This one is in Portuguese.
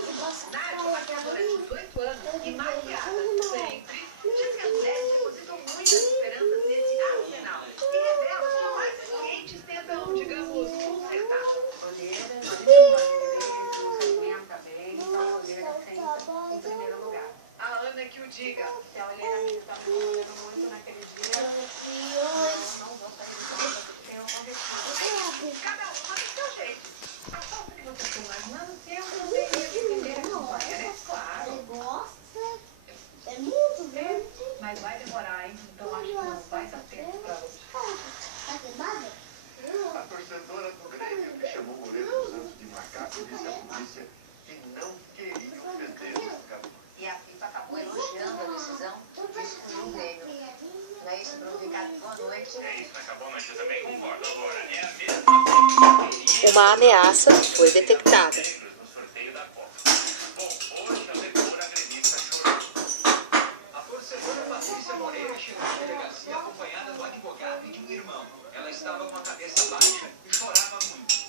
Nádia passou durante 18 anos e maquiada sempre. Diz que as mulheres depositam muitas esperanças nesse arsenal e revela que mais clientes tentam, digamos, consertar. Olheira, se alimenta bem, então a olheira sempre em primeiro lugar. A Ana que o diga. Se a olheira me está me incomodando muito naquele dia, eu não vou sair de casa porque eu não decido. Cada uma tem seu jeito. A falta que você tem imaginando tempo não teria que entender a campanha, né? Claro. Você gosta? É muito grande. Mas vai demorar, hein? Então acho que não vai dar tempo pra hoje. Tá queimada? A torcedora do Grêmio, que chamou o goleiro dos Santos de macaco, disse à polícia que não queria ofender o jogador. E a FIFA acabou elogiando a decisão de excluir o Grêmio. Não é isso, Bruno Ricardo? Boa noite. É isso, acabou a noite, eu também concordo. Agora, é a mesma... Uma ameaça foi detectada. No sorteio da Copa. Bom, hoje a vereadora gremista chorou. A torcedora Patrícia Moreira chegou à delegacia acompanhada do advogado e de um irmão. Ela estava com a cabeça baixa e chorava muito.